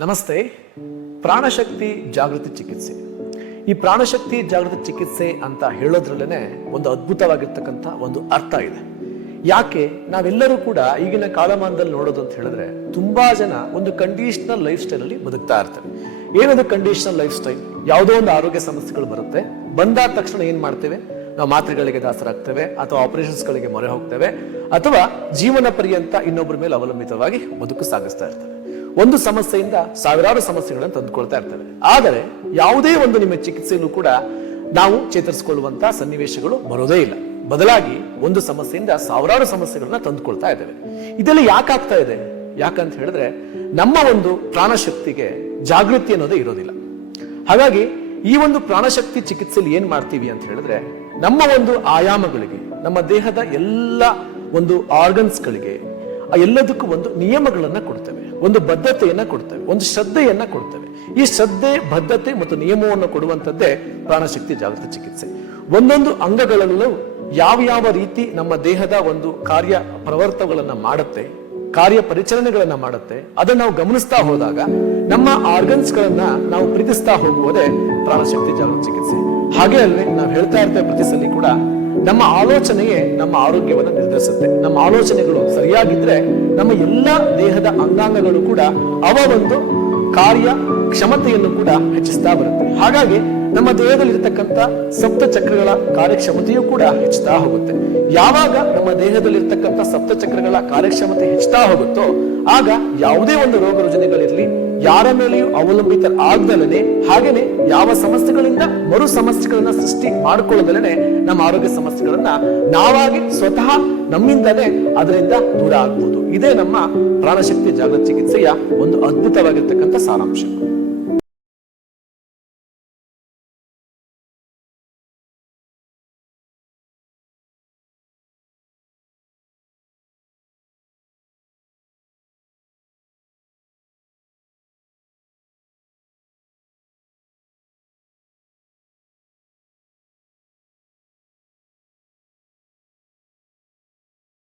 ನಮಸ್ತೆ. ಪ್ರಾಣಶಕ್ತಿ ಜಾಗೃತಿ ಚಿಕಿತ್ಸೆ. ಈ ಪ್ರಾಣಶಕ್ತಿ ಜಾಗೃತಿ ಚಿಕಿತ್ಸೆ ಅಂತ ಹೇಳೋದ್ರಲ್ಲೇನೆ ಒಂದು ಅದ್ಭುತವಾಗಿರ್ತಕ್ಕಂಥ ಒಂದು ಅರ್ಥ ಇದೆ. ಯಾಕೆ ನಾವೆಲ್ಲರೂ ಕೂಡ ಈಗಿನ ಕಾಲಮಾನದಲ್ಲಿ ನೋಡೋದು ಅಂತ ಹೇಳಿದ್ರೆ ತುಂಬಾ ಜನ ಒಂದು ಕಂಡೀಷನಲ್ ಲೈಫ್ ಸ್ಟೈಲ್ ಅಲ್ಲಿ ಬದುಕ್ತಾ ಇರ್ತಾರೆ. ಏನದು ಕಂಡೀಷನಲ್ ಲೈಫ್ ಸ್ಟೈಲ್? ಯಾವುದೋ ಒಂದು ಆರೋಗ್ಯ ಸಮಸ್ಯೆಗಳು ಬರುತ್ತೆ, ಬಂದಾದ ತಕ್ಷಣ ಏನ್ ಮಾಡ್ತೇವೆ? ನಾವು ಮಾತ್ರೆಗಳಿಗೆ ದಾಸರಾಗ್ತೇವೆ, ಅಥವಾ ಆಪರೇಷನ್ಸ್ಗಳಿಗೆ ಮೊರೆ ಹೋಗ್ತೇವೆ, ಅಥವಾ ಜೀವನ ಪರ್ಯಂತ ಇನ್ನೊಬ್ಬರ ಮೇಲೆ ಅವಲಂಬಿತವಾಗಿ ಬದುಕು ಸಾಗಿಸ್ತಾ ಇರ್ತೇವೆ. ಒಂದು ಸಮಸ್ಯೆಯಿಂದ ಸಾವಿರಾರು ಸಮಸ್ಯೆಗಳನ್ನು ತಂದುಕೊಳ್ತಾ ಇರ್ತೇವೆ. ಆದರೆ ಯಾವುದೇ ಒಂದು ನಿಮ್ಮ ಚಿಕಿತ್ಸೆಯಲ್ಲೂ ಕೂಡ ನಾವು ಚೇತರಿಸಿಕೊಳ್ಳುವಂತ ಸನ್ನಿವೇಶಗಳು ಬರೋದೇ ಇಲ್ಲ. ಬದಲಾಗಿ ಒಂದು ಸಮಸ್ಯೆಯಿಂದ ಸಾವಿರಾರು ಸಮಸ್ಯೆಗಳನ್ನ ತಂದುಕೊಳ್ತಾ ಇದ್ದೇವೆ. ಇದೆಲ್ಲ ಯಾಕಾಗ್ತಾ ಇದೆ? ಯಾಕಂತ ಹೇಳಿದ್ರೆ ನಮ್ಮ ಒಂದು ಪ್ರಾಣಶಕ್ತಿಗೆ ಜಾಗೃತಿ ಅನ್ನೋದೇ ಇರೋದಿಲ್ಲ. ಹಾಗಾಗಿ ಈ ಒಂದು ಪ್ರಾಣಶಕ್ತಿ ಚಿಕಿತ್ಸೆಯಲ್ಲಿ ಏನ್ ಮಾಡ್ತೀವಿ ಅಂತ ಹೇಳಿದ್ರೆ ನಮ್ಮ ಒಂದು ಆಯಾಮಗಳಿಗೆ, ನಮ್ಮ ದೇಹದ ಎಲ್ಲ ಒಂದು ಆರ್ಗನ್ಸ್ಗಳಿಗೆ ಎಲ್ಲದಕ್ಕೂ ಒಂದು ನಿಯಮಗಳನ್ನ ಕೊಡ್ತೇವೆ, ಒಂದು ಬದ್ಧತೆಯನ್ನ ಕೊಡ್ತೇವೆ, ಒಂದು ಶ್ರದ್ಧೆಯನ್ನ ಕೊಡ್ತೇವೆ. ಈ ಶ್ರದ್ಧೆ, ಬದ್ಧತೆ ಮತ್ತು ನಿಯಮವನ್ನು ಕೊಡುವಂಥದ್ದೇ ಪ್ರಾಣಶಕ್ತಿ ಜಾಗೃತಿ ಚಿಕಿತ್ಸೆ. ಒಂದೊಂದು ಅಂಗಗಳಲ್ಲೂ ಯಾವ ರೀತಿ ನಮ್ಮ ದೇಹದ ಒಂದು ಕಾರ್ಯ ಪ್ರವರ್ತಗಳನ್ನ ಮಾಡುತ್ತೆ, ಕಾರ್ಯ ಪರಿಚಲನೆಗಳನ್ನ ಮಾಡುತ್ತೆ, ಅದನ್ನ ನಾವು ಗಮನಿಸ್ತಾ ಹೋದಾಗ ನಮ್ಮ ಆರ್ಗನ್ಸ್ ಗಳನ್ನ ನಾವು ಪ್ರೀತಿಸ್ತಾ ಹೋಗುವುದೇ ಪ್ರಾಣಶಕ್ತಿ ಜಾಗೃತಿ ಚಿಕಿತ್ಸೆ. ಹಾಗೆ ಅಲ್ವೇ ನಾವು ಹೇಳ್ತಾ ಇರ್ತೇವೆ ಪ್ರತಿ ಸಲ ಕೂಡ, ನಮ್ಮ ಆಲೋಚನೆಯೇ ನಮ್ಮ ಆರೋಗ್ಯವನ್ನು ನಿರ್ಧರಿಸುತ್ತೆ. ನಮ್ಮ ಆಲೋಚನೆಗಳು ಸರಿಯಾಗಿದ್ರೆ ನಮ್ಮ ಎಲ್ಲ ದೇಹದ ಅಂಗಾಂಗಗಳು ಕೂಡ ಅವ ಒಂದು ಕಾರ್ಯ ಕ್ಷಮತೆಯನ್ನು ಕೂಡ ಹೆಚ್ಚಿಸ್ತಾ ಬರುತ್ತೆ. ಹಾಗಾಗಿ ನಮ್ಮ ದೇಹದಲ್ಲಿರ್ತಕ್ಕಂಥ ಸಪ್ತ ಚಕ್ರಗಳ ಕಾರ್ಯಕ್ಷಮತೆಯೂ ಕೂಡ ಹೆಚ್ಚುತ್ತಾ ಹೋಗುತ್ತೆ. ಯಾವಾಗ ನಮ್ಮ ದೇಹದಲ್ಲಿರ್ತಕ್ಕಂಥ ಸಪ್ತ ಚಕ್ರಗಳ ಕಾರ್ಯಕ್ಷಮತೆ ಹೆಚ್ಚುತ್ತಾ ಹೋಗುತ್ತೋ ಆಗ ಯಾವುದೇ ಒಂದು ರೋಗ ರುಜಿನಗಳಿರ್ಲಿ, ಯಾರ ಮೇಲೆಯೂ ಅವಲಂಬಿತರಾಗದಲೇ, ಹಾಗೇನೆ ಯಾವ ಸಮಸ್ಯೆಗಳಿಂದ ಮರು ಸಮಸ್ಯೆಗಳನ್ನ ಸೃಷ್ಟಿ ಮಾಡಿಕೊಳ್ಳದಲೇ ನಮ್ಮ ಆರೋಗ್ಯ ಸಮಸ್ಯೆಗಳನ್ನ ನಾವಾಗಿ ಸ್ವತಃ ನಮ್ಮಿಂದಲೇ ಅದರಿಂದ ದೂರ ಆಗ್ಬೋದು. ಇದೇ ನಮ್ಮ ಪ್ರಾಣಶಕ್ತಿ ಜಾಗೃತಿ ಚಿಕಿತ್ಸೆಯ ಒಂದು ಅದ್ಭುತವಾಗಿರ್ತಕ್ಕಂಥ ಸಾರಾಂಶ.